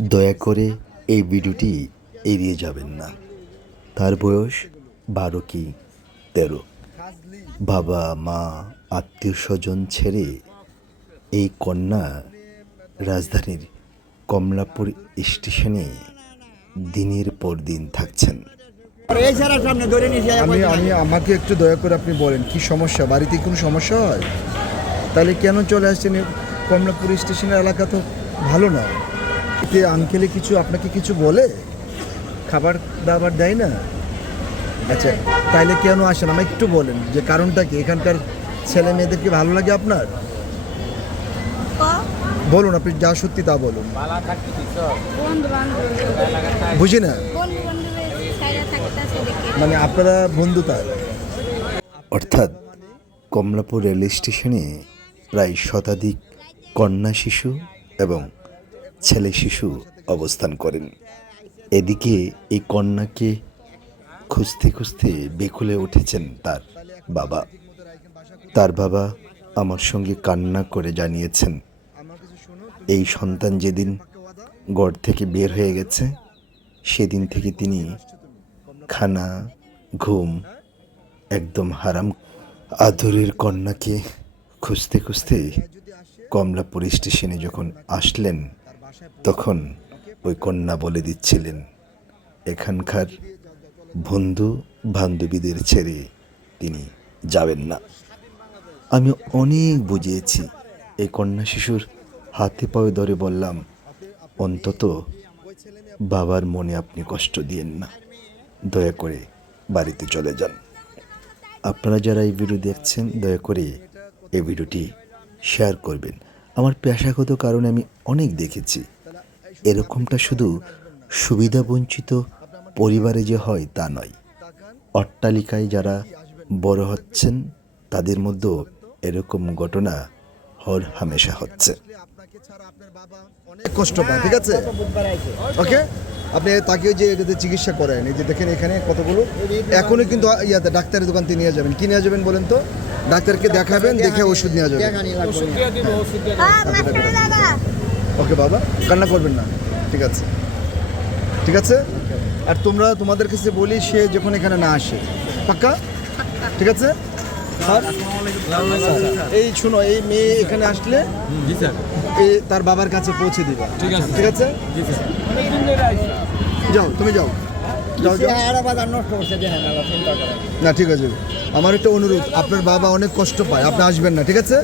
দয়া করে এই ভিডিওটি এড়িয়ে যাবেন না। তার বয়স বারো কি তেরো। বাবা মা আত্মীয় স্বজন ছেড়ে এই কন্যা রাজধানীর কমলাপুর স্টেশনে দিনের পর দিন থাকছেন। নিয়ে আমি আমি আমাকে একটু দয়া করে আপনি বলেন কি সমস্যা? বাড়িতে কোনো সমস্যা হয়? তাহলে কেন চলে আসছেন কমলাপুর স্টেশনের এলাকা তো ভালো না এতে আঙ্কেলে কিছু, আপনাকে কিছু বলে? খাবার দাবার দেয় না? আচ্ছা তাইলে কেন আসেন? আমাকে একটু বলেন যে কারণটা কি? এখানকার ছেলে মেয়েদেরকে ভালো লাগে আপনার? বলুন, আপনি যা সত্যি তা বলুন। বুঝি না মানে আপনারা বন্ধু তার? অর্থাৎ কমলাপুর রেল স্টেশনে প্রায় শতাধিক কন্যা শিশু এবং ছেলে শিশু অবস্থান করেন। এদিকে এই কন্যাকে খুঁজতে খুঁজতে বেকুলে উঠেছেন তার বাবা। তার বাবা আমার সঙ্গে কান্না করে জানিয়েছেন, এই সন্তান যেদিন গড় থেকে বের হয়ে গেছে, সেদিন থেকে তিনি খানা, ঘুম, একদম হারাম আদরের কন্যাকে খুঁজতে খুঁজতে কমলাপুর স্টেশনে যখন আসলেন তখন ওই কন্যা বলে দিচ্ছিলেন, এখানকার বন্ধু বান্ধবীদের ছেড়ে তিনি যাবেন না। আমি অনেক বুঝিয়েছি। এই কন্যা শিশুর হাতে পায়ে ধরে বললাম, অন্তত বাবার মনে আপনি কষ্ট দিয়েন না। দয়া করে বাড়িতে চলে যান। আপনারা যারা এই ভিডিও দেখছেন, দয়া করে এই ভিডিওটি শেয়ার করবেন। আমার পেশাগত কারণে আমি অনেক দেখেছি। এরকমটা শুধু সুবিধাবঞ্চিত পরিবারে যে হয় তা নয়। অট্টালিকায় যারা বড় হচ্ছেন, তাদের মধ্যেও এরকম ঘটনা হর হামেশা হচ্ছে। অনেক কষ্ট পায়, ঠিক আছে? ওকে আপনি তাকে যে এটাতে চিকিৎসা করেন এই যে দেখেন এখানে কতগুলো? এখনই কিন্তু ইয়াতে ডাক্তারের দোকান থেকে নিয়ে যাবেন। কি নিয়ে যাবেন বলেন তো? ডাক্তারকে দেখাবেন দেখে ওষুধ নেওয়া দাদা। ওকে বাবা কান্না করবেন না। ঠিক আছে। ঠিক আছে? আর তোমরা তোমাদের কাছে বলি সে যখন এখানে না আসে। পাক্কা? ঠিক আছে? এই শুনো এই মেয়ে এখানে আসলে তার বাবার কাছে পৌঁছে দিবা। ঠিক আছে। যাও তুমি যাও যাও যাও। না ঠিক আছে। আমার একটা অনুরোধ আপনার বাবা অনেক কষ্ট পায় আপনি আসবেন না ঠিক আছে?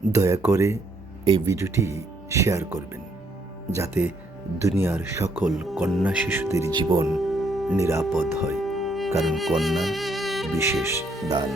দয়া করে এই ভিডিওটি শেয়ার করবেন যাতে দুনিয়ার সকল কন্যা শিশুদের জীবন নিরাপদ হয় কারণ কন্যা বিশেষ দান।